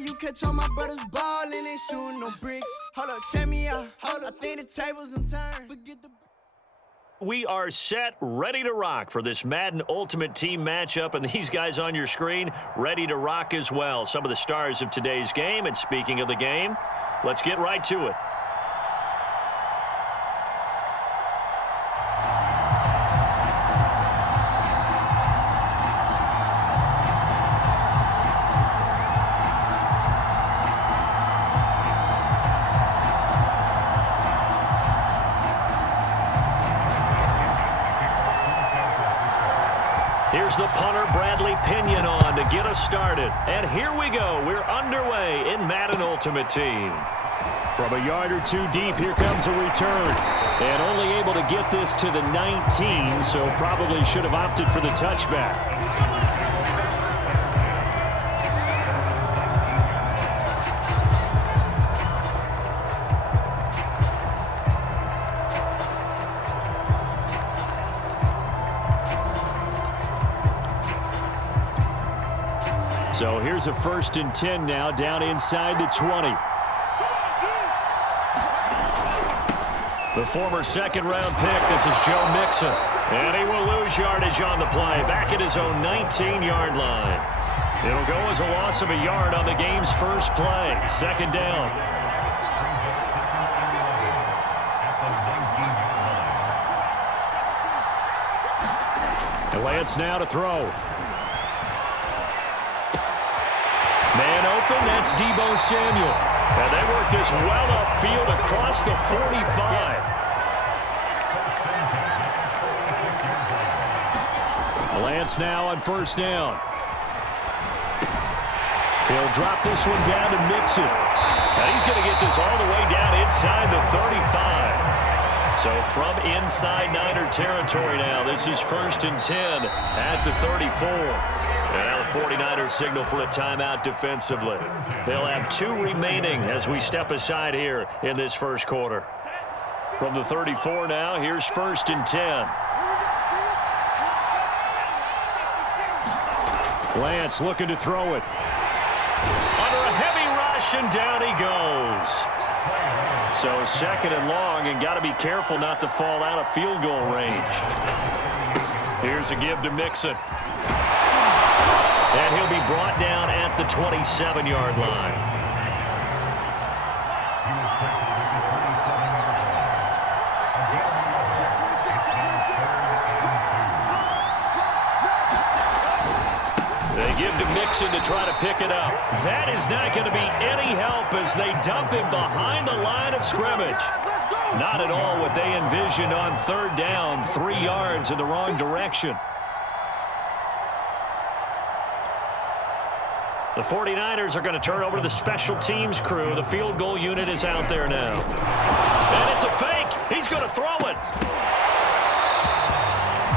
you catch all my brothers ballin', they shooting no bricks. Hold up, check me out. I think the tables done turned. Forget the. We are set, ready to rock for this Madden Ultimate Team matchup, and these guys on your screen ready to rock as well. Some of the stars of today's game, and speaking of the game, let's get right to it. Here's the punter, Bradley Pinion, on to get us started. And here we go. We're underway in Madden Ultimate Team. From a yard or two deep, here comes a return. And only able to get this to the 19, so probably should have opted for the touchback. So here's a 1st and 10 now, down inside the 20. The former second-round pick, this is Joe Mixon. And he will lose yardage on the play, back at his own 19-yard line. It'll go as a loss of a yard on the game's first play. 2nd down. And Lance now to throw. Man open, that's Deebo Samuel. And they work this well upfield across the 45. Lance now on 1st down. He'll drop this one down to Mixon. And he's going to get this all the way down inside the 35. So from inside Niner territory now, this is 1st and 10 at the 34. And now the 49ers signal for a timeout defensively. They'll have 2 remaining as we step aside here in this first quarter. From the 34 now, here's 1st and 10. Lance looking to throw it. Under a heavy rush, and down he goes. So 2nd and long, and got to be careful not to fall out of field goal range. Here's a give to Mixon. And he'll be brought down at the 27-yard line. They give to Mixon to try to pick it up. That is not going to be any help as they dump him behind the line of scrimmage. Not at all what they envisioned on 3rd down, 3 yards in the wrong direction. The 49ers are going to turn over to the special teams crew. The field goal unit is out there now. And it's a fake. He's going to throw it.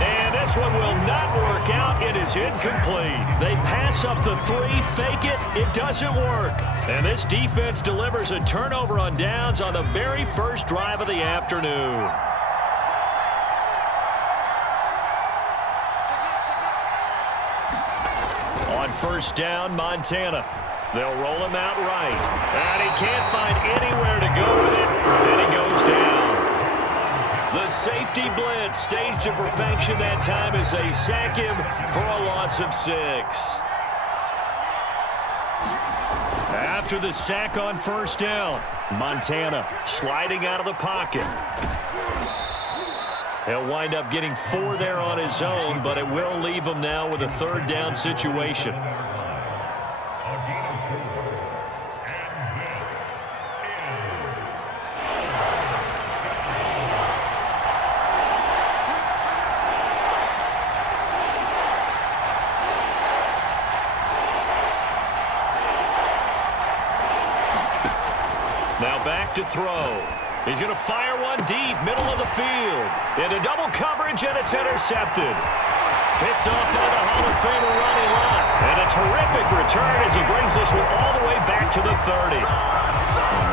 And this one will not work out. It is incomplete. They pass up the 3, fake it. It doesn't work. And this defense delivers a turnover on downs on the very first drive of the afternoon. On 1st down, Montana. They'll roll him out right. And he can't find anywhere to go with it. And he goes down. The safety blitz staged to perfection that time as they sack him for a loss of 6. After the sack on 1st down, Montana sliding out of the pocket. He'll wind up getting 4 there on his own, but it will leave him now with a 3rd down situation. Now back to throw. He's going to fire one deep, middle of the field. Into double coverage, and it's intercepted. Picked off by the Hall of Famer Ronnie Lott. And a terrific return as he brings this one all the way back to the 30.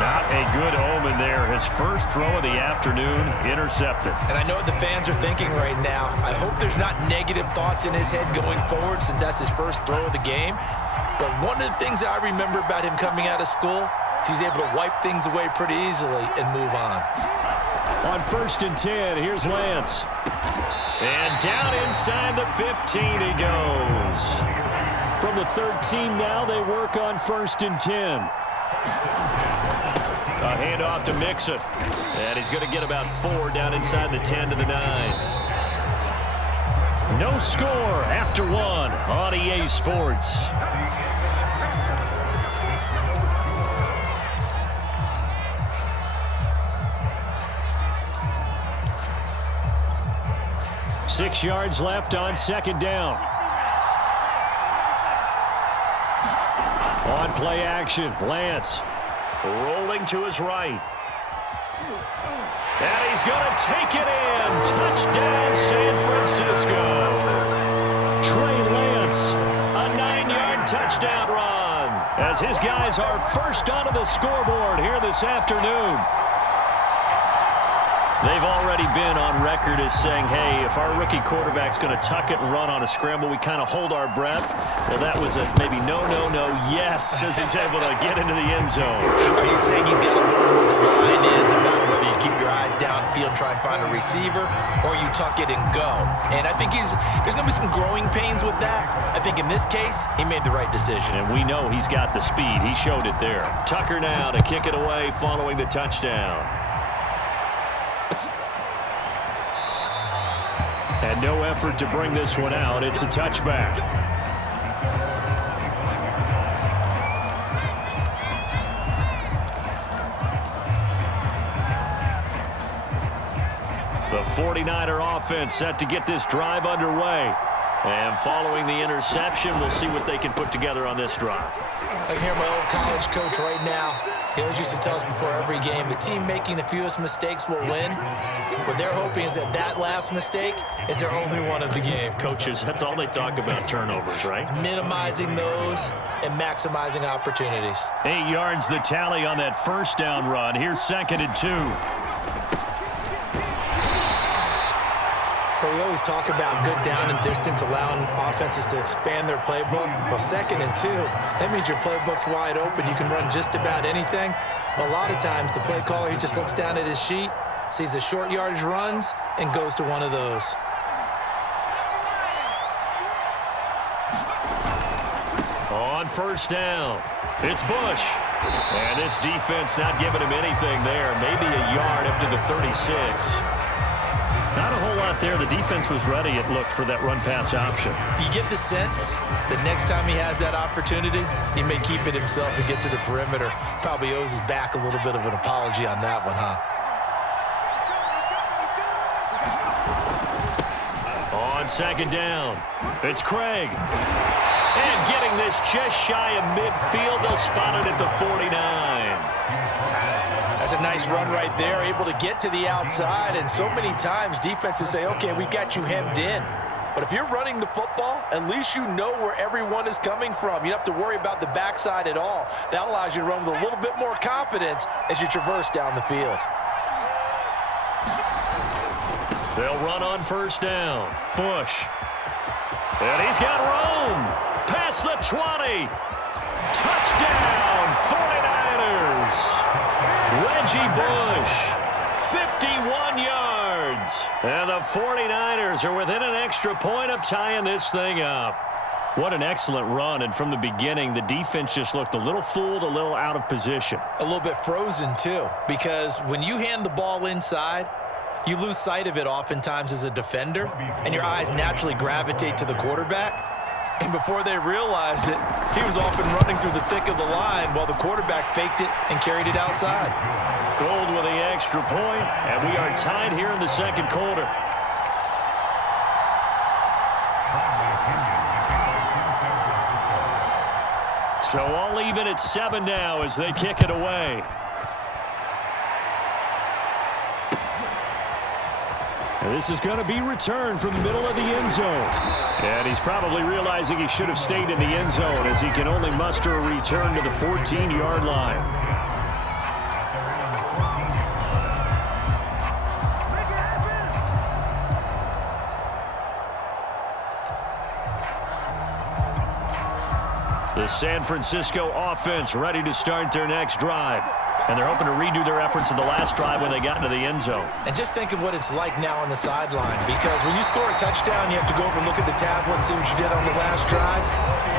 Not a good omen there. His first throw of the afternoon intercepted. And I know what the fans are thinking right now. I hope there's not negative thoughts in his head going forward since that's his first throw of the game. But one of the things I remember about him coming out of school is he's able to wipe things away pretty easily and move on. On 1st and 10, here's Lance. And down inside the 15 he goes. From the 13 now, they work on 1st and 10. A handoff to Mixon. And he's going to get about 4 down inside the 10 to the 9. No score after 1 on EA Sports. Six yards left on 2nd down. On play action, Lance rolling to his right. And he's going to take it in. Touchdown, San Francisco. Trey Lance, a 9-yard touchdown run, as his guys are first onto the scoreboard here this afternoon. They've already been on record as saying, hey, if our rookie quarterback's going to tuck it and run on a scramble, we kind of hold our breath. Well, that was a maybe no, yes, as he's able to get into the end zone. Are you saying he's got to learn where the line is about whether you keep your eyes downfield, try and find a receiver, or you tuck it and go? And I think there's going to be some growing pains with that. I think in this case, he made the right decision. And we know he's got the speed. He showed it there. Tucker now to kick it away following the touchdown. And no effort to bring this one out. It's a touchback. The 49er offense set to get this drive underway. And following the interception, we'll see what they can put together on this drive. I can hear my old college coach right now. He always used to tell us before every game, the team making the fewest mistakes will win. What they're hoping is that last mistake is their only one of the game. Coaches, that's all they talk about, turnovers, right? Minimizing those and maximizing opportunities. 8 yards the tally on that 1st down run. Here's 2nd and 2. But we always talk about good down and distance, allowing offenses to expand their playbook. Well, 2nd and 2, that means your playbook's wide open. You can run just about anything. But a lot of times, the play caller, he just looks down at his sheet, sees the short yardage runs, and goes to one of those. On 1st down, it's Bush. And this defense not giving him anything there. Maybe a yard up to the 36. Not a whole lot there. The defense was ready, it looked, for that run-pass option. You get the sense that next time he has that opportunity, he may keep it himself and get to the perimeter. Probably owes his back a little bit of an apology on that one, huh? On 2nd down, it's Craig. And getting this just shy of midfield, they'll spot it at the 49. That's a nice run right there, able to get to the outside. And so many times defenses say, okay, we've got you hemmed in. But if you're running the football, at least you know where everyone is coming from. You don't have to worry about the backside at all. That allows you to run with a little bit more confidence as you traverse down the field. They'll run on 1st down. Bush. And he's got room. Past the 20. Touchdown, 49ers. Reggie Bush, 51 yards. And the 49ers are within an extra point of tying this thing up. What an excellent run. And from the beginning, the defense just looked a little fooled, a little out of position. A little bit frozen, too, because when you hand the ball inside, you lose sight of it oftentimes as a defender, and your eyes naturally gravitate to the quarterback. And before they realized it, he was off and running through the thick of the line while the quarterback faked it and carried it outside. Gold with the extra point, and we are tied here in the 2nd quarter. So all even at 7 now as they kick it away. And this is going to be returned from the middle of the end zone. And he's probably realizing he should have stayed in the end zone as he can only muster a return to the 14-yard line. The San Francisco offense ready to start their next drive. And they're hoping to redo their efforts in the last drive when they got into the end zone. And just think of what it's like now on the sideline, because when you score a touchdown, you have to go over and look at the tablet and see what you did on the last drive.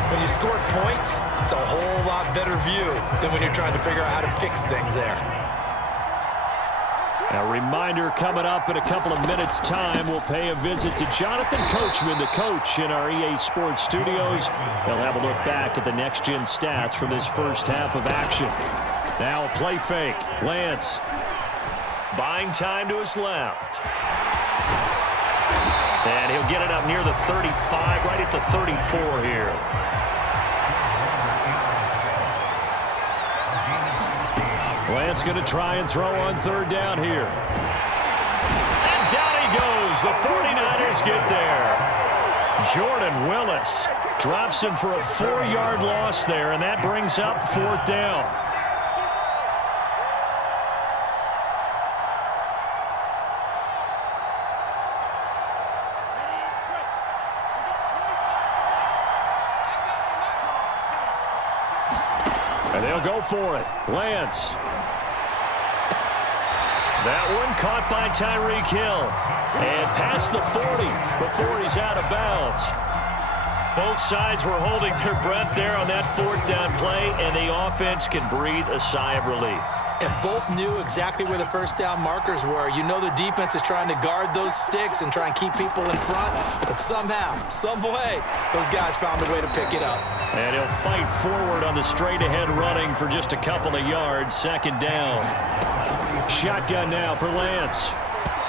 When you scored points, it's a whole lot better view than when you're trying to figure out how to fix things there. A reminder coming up in a couple of minutes' time. We'll pay a visit to Jonathan Coachman, the coach in our EA Sports studios. He'll have a look back at the next-gen stats from this first half of action. Now a play fake. Lance buying time to his left. And he'll get it up near the 35, right at the 34 here. Lance going to try and throw on third down here. And down he goes. The 49ers get there. Jordan Willis drops him for a 4-yard loss there, and that brings up fourth down. And they'll go for it. Lance. That one caught by Tyreek Hill. And past the 40 before he's out of bounds. Both sides were holding their breath there on that fourth down play, and the offense can breathe a sigh of relief. And both knew exactly where the first down markers were. You know the defense is trying to guard those sticks and try and keep people in front, but somehow, some way, those guys found a way to pick it up. And he'll fight forward on the straight-ahead running for just a couple of yards. Second down. Shotgun now for Lance.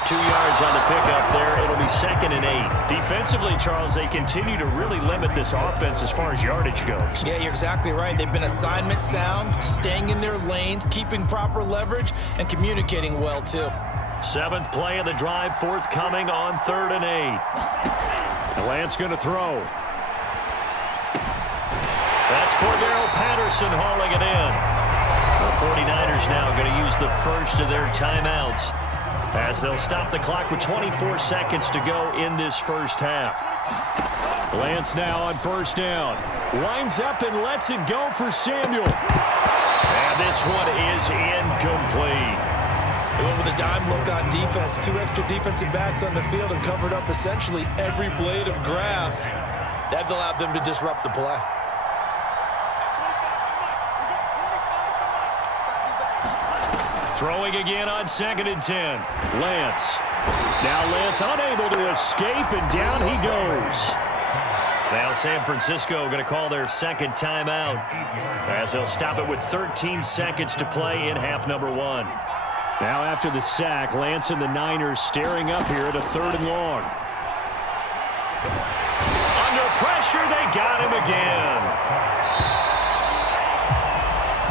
2 yards on the pickup there. It'll be 2nd and 8. Defensively, Charles, they continue to really limit this offense as far as yardage goes. Yeah, you're exactly right. They've been assignment sound, staying in their lanes, keeping proper leverage, and communicating well, too. 7th play of the drive, forthcoming on 3rd and 8. And Lance going to throw. That's Cordero Patterson hauling it in. The 49ers now going to use the first of their timeouts as they'll stop the clock with 24 seconds to go in this first half. Lance now on first down. Winds up and lets it go for Samuel. And this one is incomplete. They went with a dime look on defense. 2 extra defensive backs on the field and covered up essentially every blade of grass. That allowed them to disrupt the play. Throwing again on 2nd and 10. Lance. Now Lance unable to escape, and down he goes. Now San Francisco going to call their second timeout as they'll stop it with 13 seconds to play in half number 1. Now after the sack, Lance and the Niners staring up here at a 3rd and long. Under pressure, they got him again.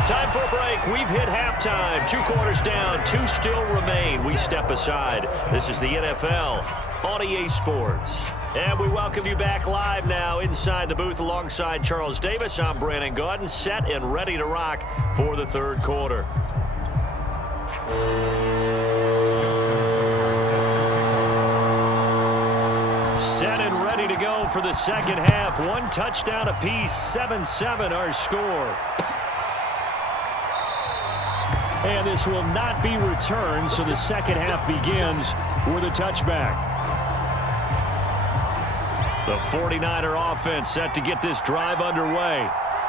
Time for a break. We've hit halftime. 2 quarters down. 2 still remain. We step aside. This is the NFL on EA Sports. And we welcome you back live now inside the booth alongside Charles Davis. I'm Brandon Gaudin, set and ready to rock for the 3rd quarter. Set and ready to go for the second half. 1 touchdown apiece. 7-7 our score. And this will not be returned, so the second half begins with a touchback. The 49er offense set to get this drive underway.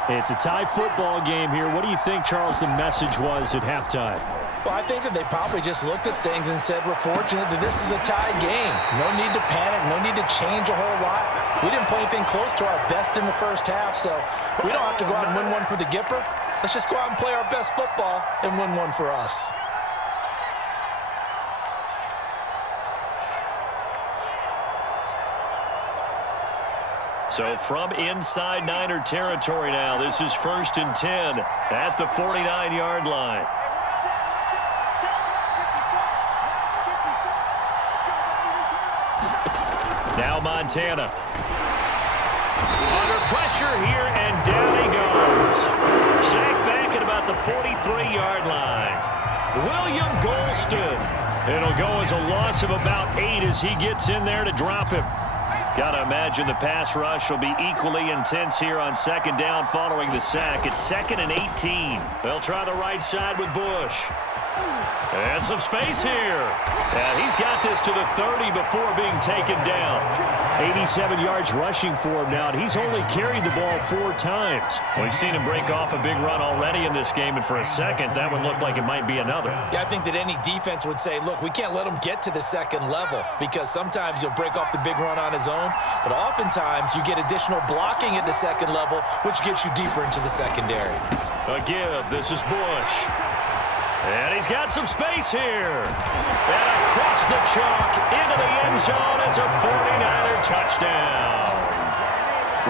It's a tie football game here. What do you think, Charles, the message was at halftime? Well, I think that they probably just looked at things and said, we're fortunate that this is a tied game. No need to panic, no need to change a whole lot. We didn't play anything close to our best in the first half, so we don't have to go out and win one for the Gipper. Let's just go out and play our best football and win one for us. So from inside Niner territory now, this is 1st and 10 at the 49-yard line. Now Montana. Under pressure here, and down he goes. Sacked back at about the 43-yard line. William Golston. It'll go as a loss of about 8 as he gets in there to drop him. Got to imagine the pass rush will be equally intense here on second down following the sack. It's 2nd and 18. They'll try the right side with Bush. And some space here. And he's got this to the 30 before being taken down. 87 yards rushing for him now, and he's only carried the ball 4 times. We've seen him break off a big run already in this game, and for a second, that one looked like it might be another. Yeah, I think that any defense would say, look, we can't let him get to the second level because sometimes he'll break off the big run on his own, but oftentimes you get additional blocking at the second level, which gets you deeper into the secondary. A give. This is Bush. And he's got some space here. And across the chalk into the end zone. It's a 49er touchdown.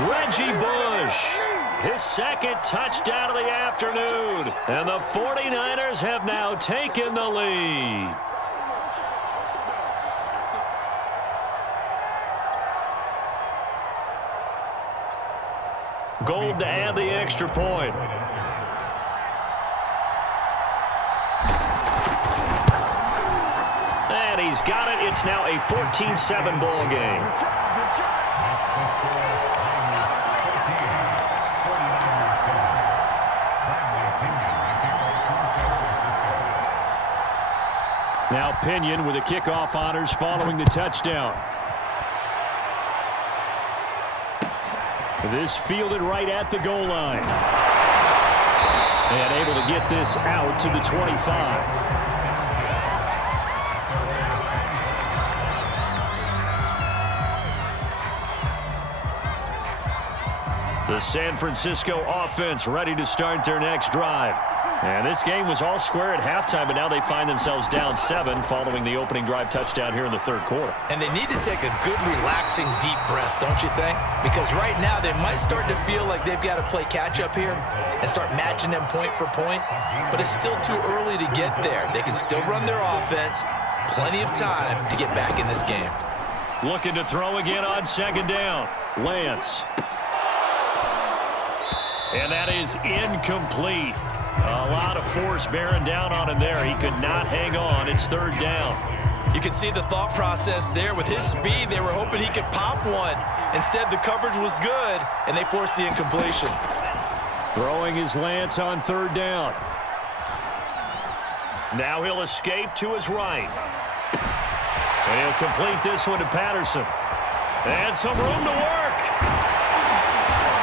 Reggie Bush, his 2nd touchdown of the afternoon. And the 49ers have now taken the lead. Gold to add the extra point. And he's got it. It's now a 14-7 ball game. Now Pinion with the kickoff honors following the touchdown. This fielded right at the goal line. And able to get this out to the 25. The San Francisco offense ready to start their next drive. And this game was all square at halftime, but now they find themselves down 7 following the opening drive touchdown here in the 3rd quarter. And they need to take a good, relaxing, deep breath, don't you think? Because right now they might start to feel like they've got to play catch-up here and start matching them point for point. But it's still too early to get there. They can still run their offense. Plenty of time to get back in this game. Looking to throw again on 2nd down. Lance. And that is incomplete. A lot of force bearing down on him there. He could not hang on. It's 3rd down. You can see the thought process there. With his speed, they were hoping he could pop one. Instead, the coverage was good, and they forced the incompletion. Throwing his Lance on 3rd down. Now he'll escape to his right. And he'll complete this one to Patterson. And some room to work.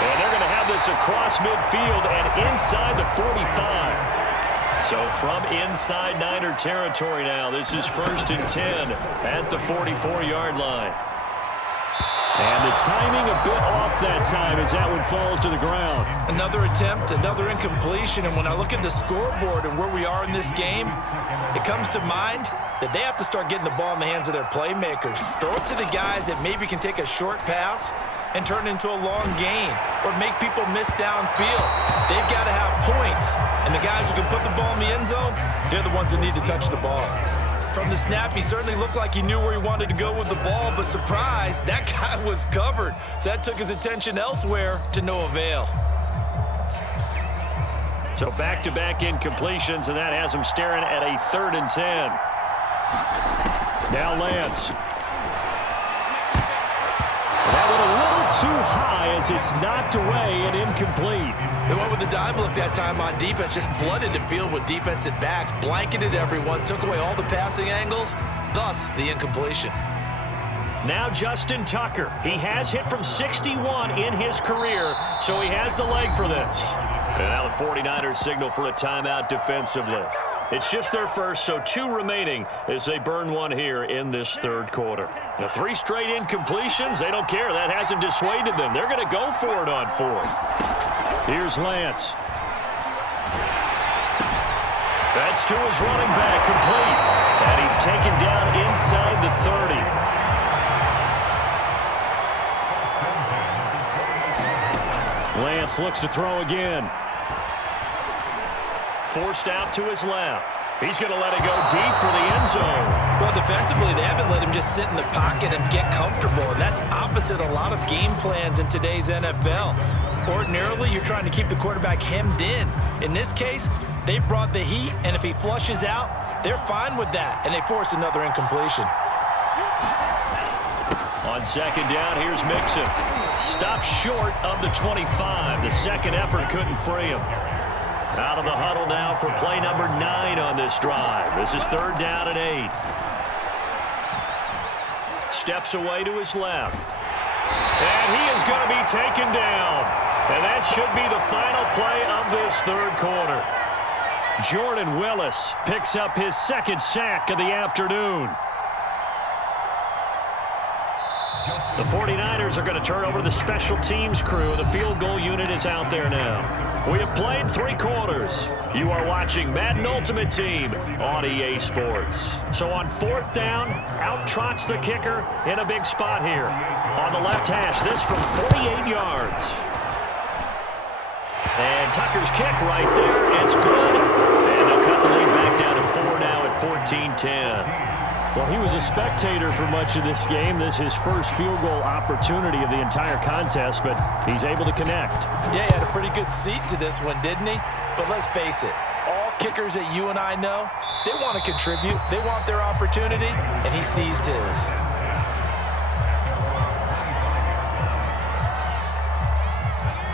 And they're going to have this across midfield and inside the 45. So from inside Niner territory now, this is 1st and 10 at the 44-yard line. And the timing a bit off that time as that one falls to the ground. Another attempt, another incompletion, and when I look at the scoreboard and where we are in this game, it comes to mind that they have to start getting the ball in the hands of their playmakers. Throw it to the guys that maybe can take a short pass and turn it into a long gain or make people miss downfield. They've got to have points, and the guys who can put the ball in the end zone, they're the ones that need to touch the ball. From the snap, he certainly looked like he knew where he wanted to go with the ball, but surprise, that guy was covered. So that took his attention elsewhere to no avail. So back-to-back incompletions, and that has him staring at a 3rd and 10. Now Lance. That went a little too high as it's knocked away and incomplete. They went with the dime look that time on defense, just flooded the field with defensive backs, blanketed everyone, took away all the passing angles, thus the incompletion. Now Justin Tucker. He has hit from 61 in his career, so he has the leg for this. And now the 49ers signal for a timeout defensively. It's just their first, so 2 remaining as they burn one here in this 3rd quarter. The 3 straight incompletions, they don't care. That hasn't dissuaded them. They're going to go for it on 4th. Here's Lance. That's to his running back, complete. And he's taken down inside the 30. Lance looks to throw again. Forced out to his left. He's going to let it go deep for the end zone. Well, defensively, they haven't let him just sit in the pocket and get comfortable, and that's opposite a lot of game plans in today's NFL. Ordinarily, you're trying to keep the quarterback hemmed in. In this case, they brought the heat, and if he flushes out, they're fine with that, and they force another incompletion. On second down, here's Mixon. Stopped short of the 25. The second effort couldn't free him. Out of the huddle now for play number 9 on this drive. This is third down and 8. Steps away to his left. And he is going to be taken down. And that should be the final play of this third quarter. Jordan Willis picks up his second sack of the afternoon. The 49ers are going to turn over the special teams crew. The field goal unit is out there now. We have played 3 quarters. You are watching Madden Ultimate Team on EA Sports. So on fourth down, out trots the kicker in a big spot here. On the left hash, this from 48 yards. And Tucker's kick right there. It's good. And they'll cut the lead back down to 4 now at 14-10. Well, he was a spectator for much of this game. This is his first field goal opportunity of the entire contest, but he's able to connect. Yeah, he had a pretty good seat to this one, didn't he? But let's face it, all kickers that you and I know, they want to contribute. They want their opportunity, and he seized his.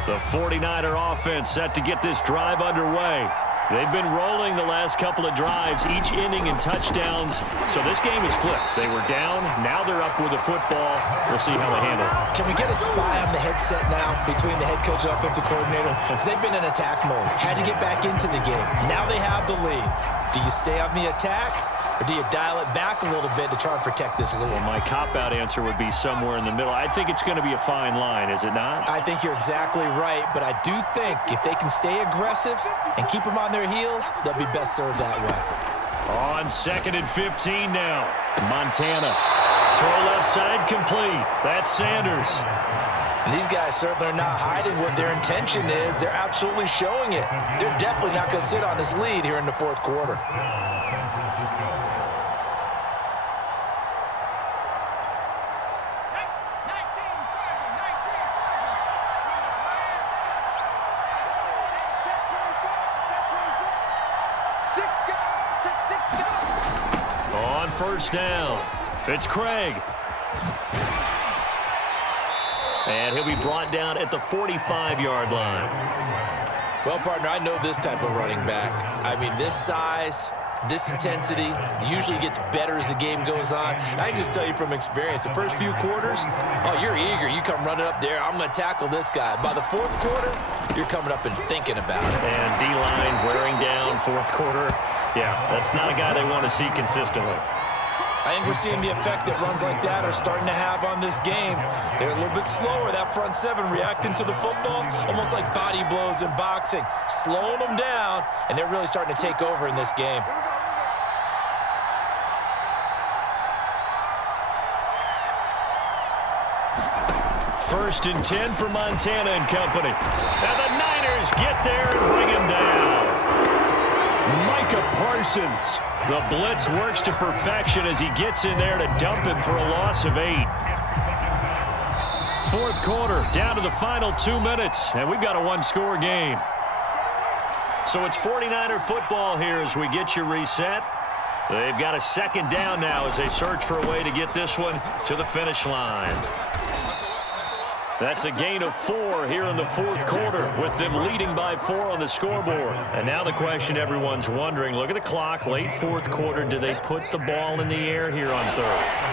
The 49er offense set to get this drive underway. They've been rolling the last couple of drives, each ending in touchdowns. So this game is flipped. They were down. Now they're up with the football. We'll see how they handle it. Can we get a spy on the headset now between the head coach and offensive coordinator? Because they've been in attack mode. Had to get back into the game. Now they have the lead. Do you stay on the attack? Or do you dial it back a little bit to try and protect this lead? Well, my cop-out answer would be somewhere in the middle. I think it's going to be a fine line, is it not? I think you're exactly right, but I do think if they can stay aggressive and keep them on their heels, they'll be best served that way. On second and 15 now. Montana. Throw left side complete. That's Sanders. And these guys certainly are not hiding what their intention is. They're absolutely showing it. They're definitely not going to sit on this lead here in the fourth quarter. First down. It's Craig. And he'll be brought down at the 45-yard line. Well, partner, I know this type of running back. I mean, this size, this intensity usually gets better as the game goes on. And I can just tell you from experience, the first few quarters, oh, you're eager. You come running up there, I'm going to tackle this guy. By the fourth quarter, you're coming up and thinking about it. And D-line wearing down fourth quarter. Yeah, that's not a guy they want to see consistently. I think we're seeing the effect that runs like that are starting to have on this game. They're a little bit slower, that front seven, reacting to the football, almost like body blows in boxing, slowing them down, and they're really starting to take over in this game. First and 10 for Montana and company. And the Niners get there and bring him down. Micah Parsons. The blitz works to perfection as he gets in there to dump him for a loss of 8. Fourth quarter, down to the final 2 minutes, and we've got a one-score game. So it's 49er football here as we get you reset. They've got a second down now as they search for a way to get this one to the finish line. That's a gain of 4 here in the fourth quarter with them leading by 4 on the scoreboard. And now the question everyone's wondering, look at the clock, late fourth quarter, do they put the ball in the air here on third?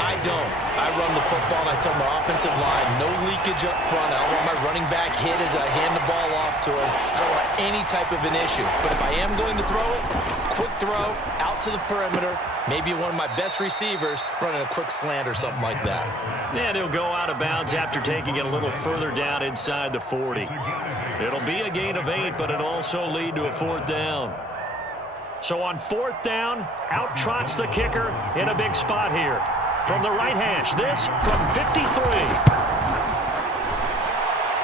I don't. I run the football and I tell my offensive line, no leakage up front. I don't want my running back hit as I hand the ball off to him. I don't want any type of an issue. But if I am going to throw it, quick throw, out to the perimeter, maybe one of my best receivers running a quick slant or something like that. And he'll go out of bounds after taking it a little further down inside the 40. It'll be a gain of 8, but it'll also lead to a fourth down. So on fourth down, out trots the kicker in a big spot here. From the right hash, this from 53.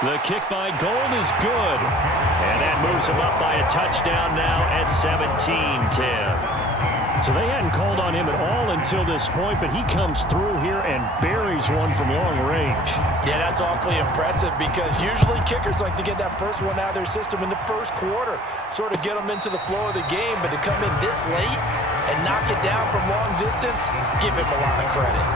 The kick by Gold is good. And that moves him up by a touchdown now at 17-10. So they hadn't called on him at all until this point, but he comes through here and buries one from long range. Yeah, that's awfully impressive because usually kickers like to get that first one out of their system in the first quarter, sort of get them into the flow of the game, but to come in this late and knock it down from long distance, give him a lot of credit.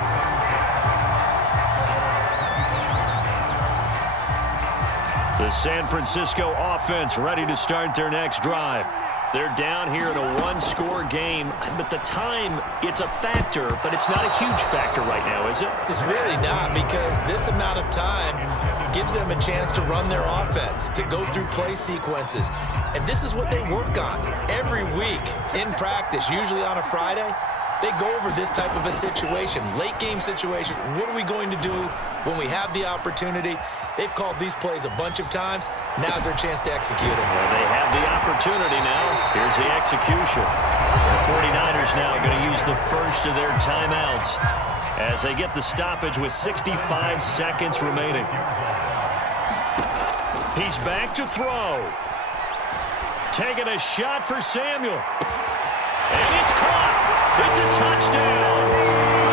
The San Francisco offense ready to start their next drive. They're down here in a one-score game, but the time, it's a factor, but it's not a huge factor right now, is it? It's really not, because this amount of time gives them a chance to run their offense, to go through play sequences. And this is what they work on every week in practice, usually on a Friday. They go over this type of a situation, late game situation. What are we going to do when we have the opportunity? They've called these plays a bunch of times. Now's their chance to execute them. Well, they have the opportunity now. Here's the execution. The 49ers now going to use the first of their timeouts as they get the stoppage with 65 seconds remaining. He's back to throw. Taking a shot for Samuel. And it's caught. It's a touchdown.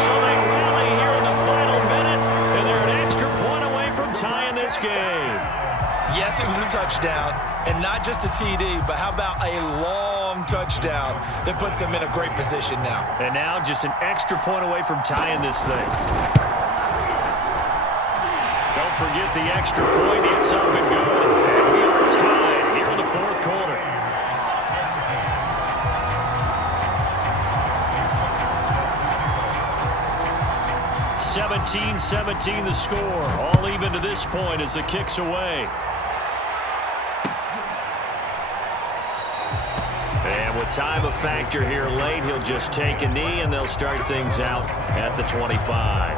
So they rally here in the final minute, and they're an extra point away from tying this game. Yes, it was a touchdown, and not just a TD, but how about a long touchdown that puts them in a great position now. And now just an extra point away from tying this thing. Don't forget the extra point. It's up and good. And we are tied here in the fourth quarter. 17-17 the score. All even to this point as the kick's away. And with time a factor here late, he'll just take a knee and they'll start things out at the 25.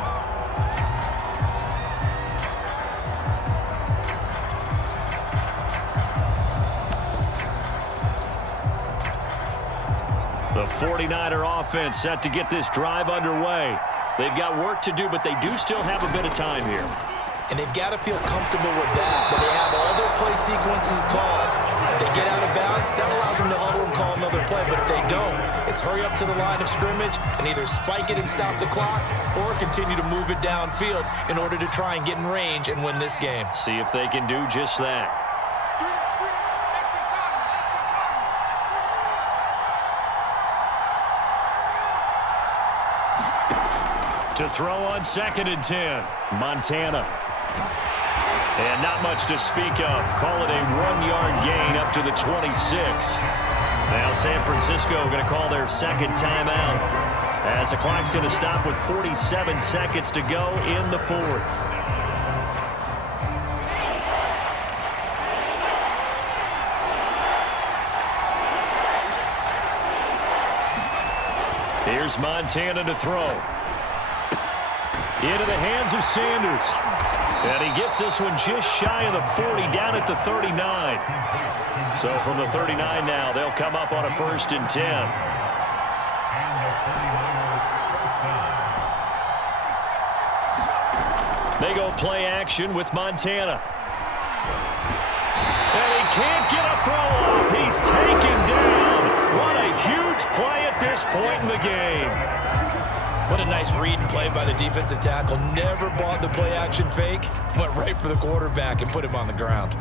The 49er offense set to get this drive underway. They've got work to do, but they do still have a bit of time here. And they've got to feel comfortable with that they have all their play sequences called. If they get out of bounds, that allows them to huddle and call another play. But if they don't, it's hurry up to the line of scrimmage and either spike it and stop the clock or continue to move it downfield in order to try and get in range and win this game. See if they can do just that. To throw on 2nd and 10, Montana. And not much to speak of. Call it a 1-yard gain up to the 26. Now San Francisco going to call their second timeout as the clock's going to stop with 47 seconds to go in the fourth. Here's Montana to throw. Into the hands of Sanders. And he gets this one just shy of the 40, down at the 39. So from the 39 now, they'll come up on a 1st and 10. They go play action with Montana. And he can't get a throw off. He's taken down. What a huge play at this point in the game. What a nice read and play by the defensive tackle. Never bought the play-action fake. Went right for the quarterback and put him on the ground.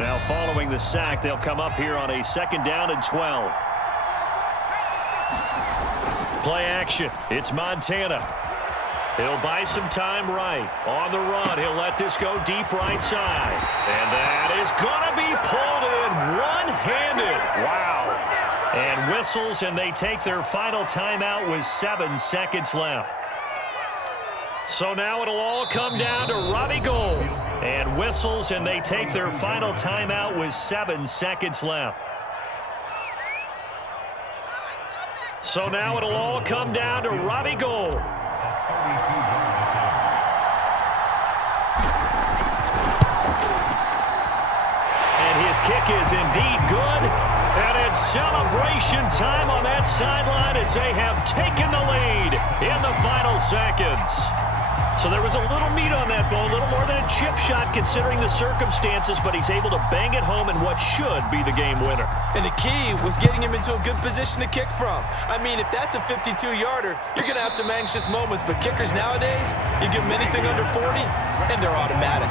Now following the sack, they'll come up here on a 2nd down and 12. Play action. It's Montana. He'll buy some time right. On the run, he'll let this go deep right side. And that is going to be pulled in one-handed. Wow. And whistles, and they take their final timeout with 7 seconds left. So now it'll all come down to Robbie Gould. And whistles, and they take their final timeout with 7 seconds left. So now it'll all come down to Robbie Gould. And his kick is indeed good. And it's celebration time on that sideline as they have taken the lead in the final seconds. So there was a little meat on that ball, a little more than a chip shot considering the circumstances, but he's able to bang it home in what should be the game winner. And the key was getting him into a good position to kick from. I mean, if that's a 52-yarder, you're going to have some anxious moments, but kickers nowadays, you give them anything under 40, and they're automatic.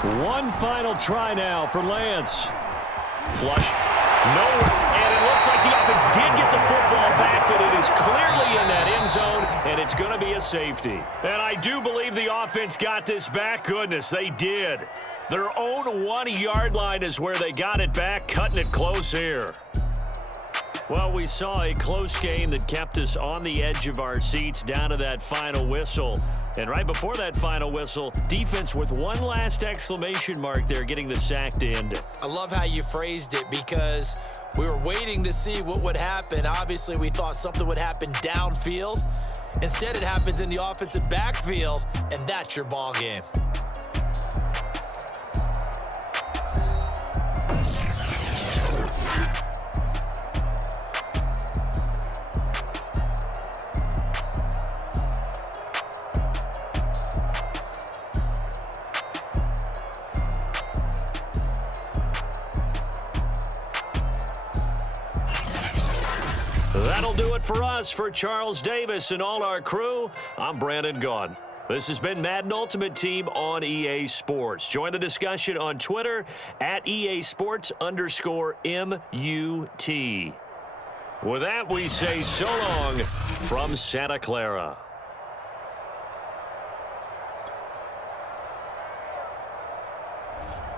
One final try now for Lance. Flush. Nowhere. And it looks like the offense did get the football back, but it is clearly in that end zone, and it's going to be a safety. And I do believe the offense got this back. Goodness, they did. Their own 1-yard line is where they got it back, cutting it close here. Well, we saw a close game that kept us on the edge of our seats down to that final whistle. And right before that final whistle, defense with one last exclamation mark there, getting the sack to end it. I love how you phrased it because we were waiting to see what would happen. Obviously, we thought something would happen downfield. Instead, it happens in the offensive backfield, and that's your ball game. That'll do it for us. For Charles Davis and all our crew, I'm Brandon Gaudin. This has been Madden Ultimate Team on EA Sports. Join the discussion on Twitter at EASports_MUT. With that, we say so long from Santa Clara.